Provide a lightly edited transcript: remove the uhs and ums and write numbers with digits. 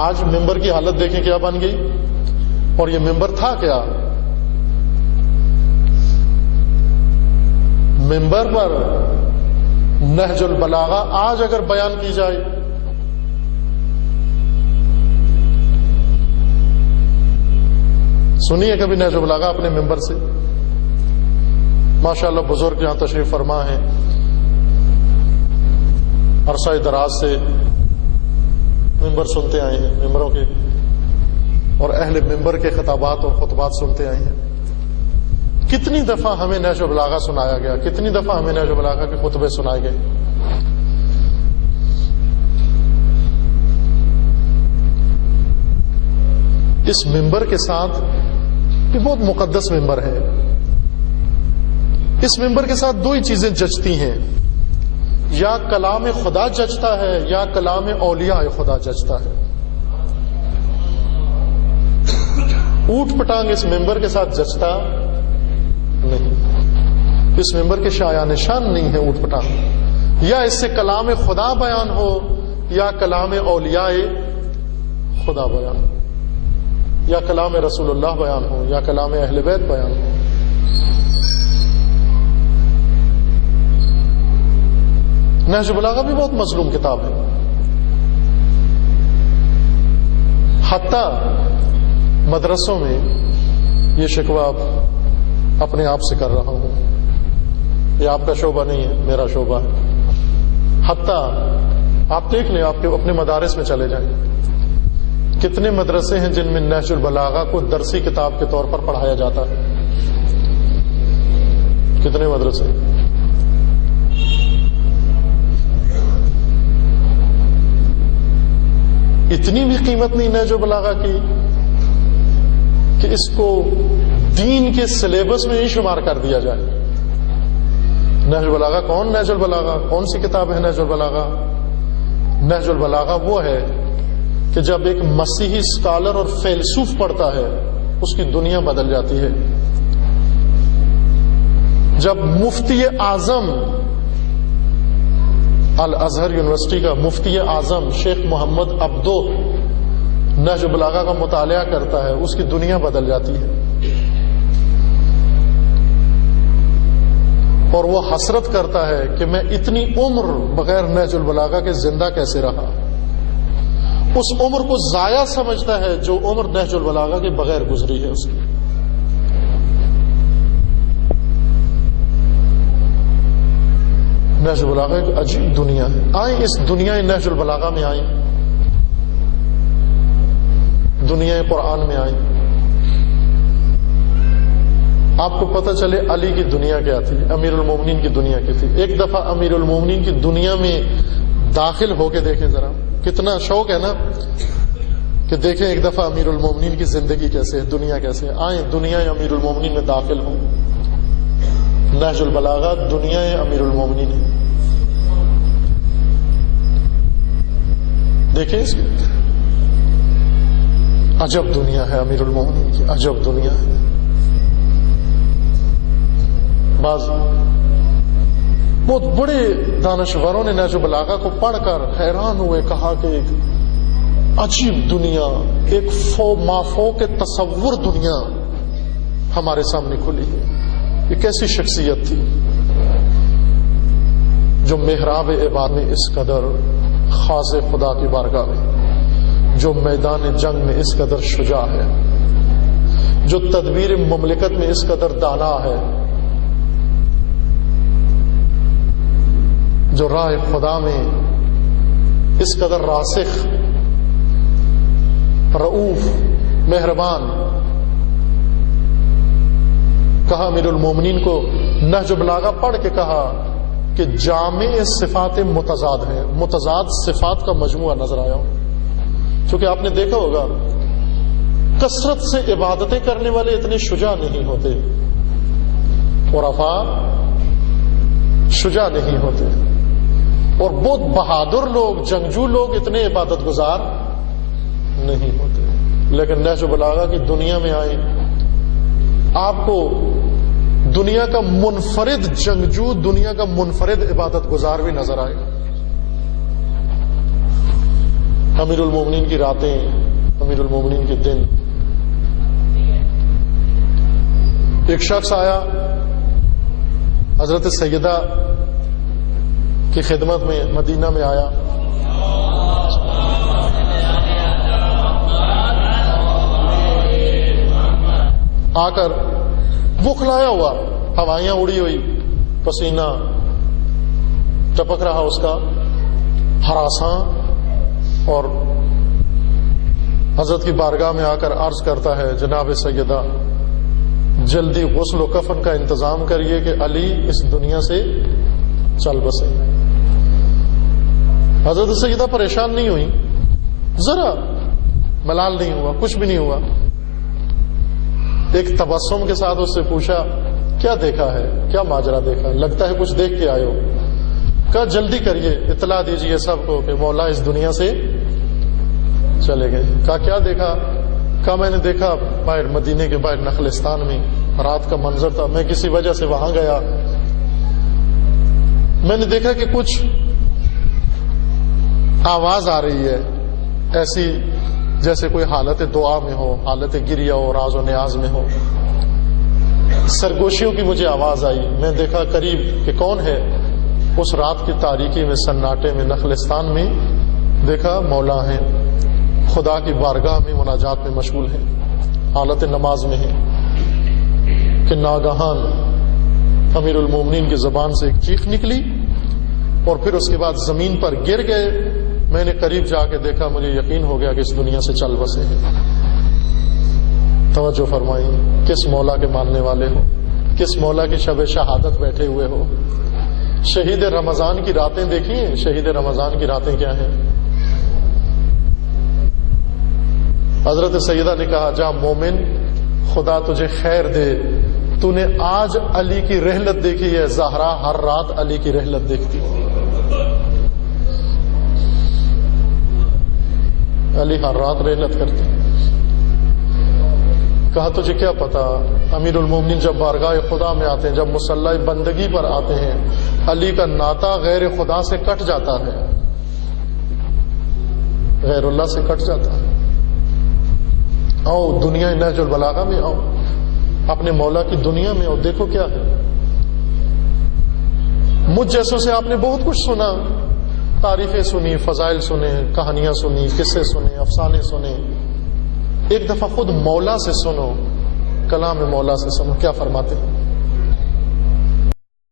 آج ممبر کی حالت دیکھیں کیا بن گئی، اور یہ ممبر تھا کیا؟ ممبر پر نہج البلاغہ آج اگر بیان کی جائے، سنیے کبھی نہج البلاغہ اپنے ممبر سے؟ ماشاءاللہ بزرگ یہاں تشریف فرما ہیں، عرصہ دراز سے ممبر سنتے آئے ہیں، ممبروں کے اور اہل ممبر کے خطابات اور خطبات سنتے آئے ہیں۔ کتنی دفعہ ہمیں نہج البلاغہ سنایا گیا، کتنی دفعہ ہمیں نہج البلاغہ کے خطبے سنائے گئے۔ اس ممبر کے ساتھ یہ بہت مقدس ممبر ہے، اس ممبر کے ساتھ دو ہی چیزیں جچتی ہیں، یا کلام خدا جچتا ہے یا کلام اولیاء خدا جچتا ہے۔ اوٹ پٹانگ اس ممبر کے ساتھ جچتا نہیں، اس ممبر کے شایان نشان نہیں ہے اوٹ پٹانگ، یا اس سے کلام خدا بیان ہو یا کلام اولیاء خدا بیان ہو، یا کلام رسول اللہ بیان ہو یا کلام اہل بیت بیان ہو۔ نہج البلاغہ بھی بہت مظلوم کتاب ہے، حتیٰ مدرسوں میں یہ شکوہ اپنے آپ سے کر رہا ہوں، یہ آپ کا شعبہ نہیں ہے، میرا شعبہ ہے۔ حتیٰ آپ دیکھ لیں، آپ کے اپنے مدارس میں چلے جائیں، کتنے مدرسے ہیں جن میں نہج البلاغہ کو درسی کتاب کے طور پر پڑھایا جاتا ہے؟ کتنے مدرسے؟ اتنی بھی قیمت نہیں نہج البلاغہ کی کہ اس کو دین کے سلیبس میں ہی شمار کر دیا جائے۔ نہج البلاغہ کون؟ نہج البلاغہ کون سی کتاب ہے؟ نہج البلاغہ، نہج البلاغہ وہ ہے کہ جب ایک مسیحی اسکالر اور فیلسوف پڑھتا ہے اس کی دنیا بدل جاتی ہے۔ جب مفتی اعظم الازہر یونیورسٹی کا مفتی اعظم شیخ محمد عبدو نہج البلاغہ کا مطالعہ کرتا ہے اس کی دنیا بدل جاتی ہے، اور وہ حسرت کرتا ہے کہ میں اتنی عمر بغیر نہج البلاغہ کے زندہ کیسے رہا۔ اس عمر کو ضائع سمجھتا ہے جو عمر نہج البلاغہ کے بغیر گزری ہے اس کی۔ نہج البلاغہ ایک عجیب دنیا ہے۔ آئیں اس دنیا نہج البلاغہ میں آئیں، دنیا قرآن میں آئیں، آپ کو پتہ چلے علی کی دنیا کیا تھی، امیر المومنین کی دنیا کی تھی۔ ایک دفعہ امیر المومنین کی دنیا میں داخل ہو کے دیکھیں ذرا، کتنا شوق ہے نا کہ دیکھیں ایک دفعہ امیر المومنین کی زندگی کیسے ہے، دنیا کیسے ہے۔ آئیں دنیا امیر المومنین میں داخل ہوں۔ نہج البلاغہ دنیا امیر المومنین ہے، دیکھیں اس کی عجب دنیا ہے، امیر المومنین کی عجب دنیا ہے۔ بعض بہت بڑے دانشوروں نے نہج البلاغہ کو پڑھ کر حیران ہوئے، کہا کہ ایک عجیب دنیا، ایک مافوق کے تصور دنیا ہمارے سامنے کھلی ہے۔ یہ کیسی شخصیت تھی جو محراب عبادت میں اس قدر خاص خدا کی بارگاہ میں، جو میدان جنگ میں اس قدر شجاع ہے، جو تدبیر مملکت میں اس قدر دانا ہے، جو راہ خدا میں اس قدر راسخ، رؤوف، مہربان۔ کہا امیر المومنین کو نہج البلاغہ پڑھ کے کہا کہ جامع صفات متضاد ہیں، متضاد صفات کا مجموعہ نظر آیا۔ چونکہ آپ نے دیکھا ہوگا کثرت سے عبادتیں کرنے والے اتنے شجاع نہیں ہوتے، عرفاء شجاع نہیں ہوتے، اور بہت بہادر لوگ، جنگجو لوگ اتنے عبادت گزار نہیں ہوتے۔ لیکن نہج البلاغہ کی دنیا میں آئیں، آپ کو دنیا کا منفرد جنگجو، دنیا کا منفرد عبادت گزار بھی نظر آئے گا۔ امیر المومنین کی راتیں، امیر المومنین کے دن. ایک شخص آیا حضرت سیدہ کی خدمت میں، مدینہ میں آیا. آ کر بخلایا ہوا، ہوائیاں اڑی ہوئی، پسینہ ٹپک رہا اس کا، ہراساں، اور حضرت کی بارگاہ میں آ کر عرض کرتا ہے جناب سیدہ جلدی غسل و کفن کا انتظام کریے کہ علی اس دنیا سے چل بسے. حضرت سیدہ پریشان نہیں ہوئی، ذرا ملال نہیں ہوا، کچھ بھی نہیں ہوا. ایک تبسم کے ساتھ اس سے پوچھا کیا دیکھا ہے، کیا ماجرا دیکھا ہے، لگتا ہے کچھ دیکھ کے آئے ہو. کہا جلدی کریے، اطلاع دیجیے سب کو کہ مولا اس دنیا سے چلے گئے. کہا کیا دیکھا؟ کہا میں نے دیکھا باہر مدینے کے باہر نخلستان میں رات کا منظر تھا، میں کسی وجہ سے وہاں گیا، میں نے دیکھا کہ کچھ آواز آ رہی ہے ایسی جیسے کوئی حالت دعا میں ہو، حالت گریہ ہو، راز و نیاز میں ہو. سرگوشیوں کی مجھے آواز آئی، میں دیکھا قریب کہ کون ہے. اس رات کی تاریکی میں، سناٹے میں، نخلستان میں دیکھا مولا ہیں، خدا کی بارگاہ میں مناجات میں مشغول ہیں، حالت نماز میں ہیں کہ ناگہان امیر المومنین کی زبان سے ایک چیخ نکلی اور پھر اس کے بعد زمین پر گر گئے. میں نے قریب جا کے دیکھا، مجھے یقین ہو گیا کہ اس دنیا سے چل بسے ہیں. توجہ فرمائیں، کس مولا کے ماننے والے ہو، کس مولا کی شب شہادت بیٹھے ہوئے ہو. شہید رمضان کی راتیں دیکھیے، شہید رمضان کی راتیں کیا ہیں. حضرت سیدہ نے کہا جا مومن، خدا تجھے خیر دے، تو نے آج علی کی رحلت دیکھی ہے، زہرا ہر رات علی کی رحلت دیکھتی. علی ہر رات رحلت کرتے. کہا تجھے کیا پتا، امیر المومنین جب بارگاہ خدا میں آتے ہیں، جب مصلی بندگی پر آتے ہیں، علی کا ناطہ غیر خدا سے کٹ جاتا ہے، غیر اللہ سے کٹ جاتا ہے. آؤ دنیا نہج البلاغہ میں آؤ، اپنے مولا کی دنیا میں آؤ، دیکھو کیا ہے. مجھ جیسوں سے آپ نے بہت کچھ سنا، تعریفیں سنی، فضائل سنے، کہانیاں سنی، قصے سنے، افسانے سنے. ایک دفعہ خود مولا سے سنو، کلام مولا سے سنو کیا فرماتے ہیں.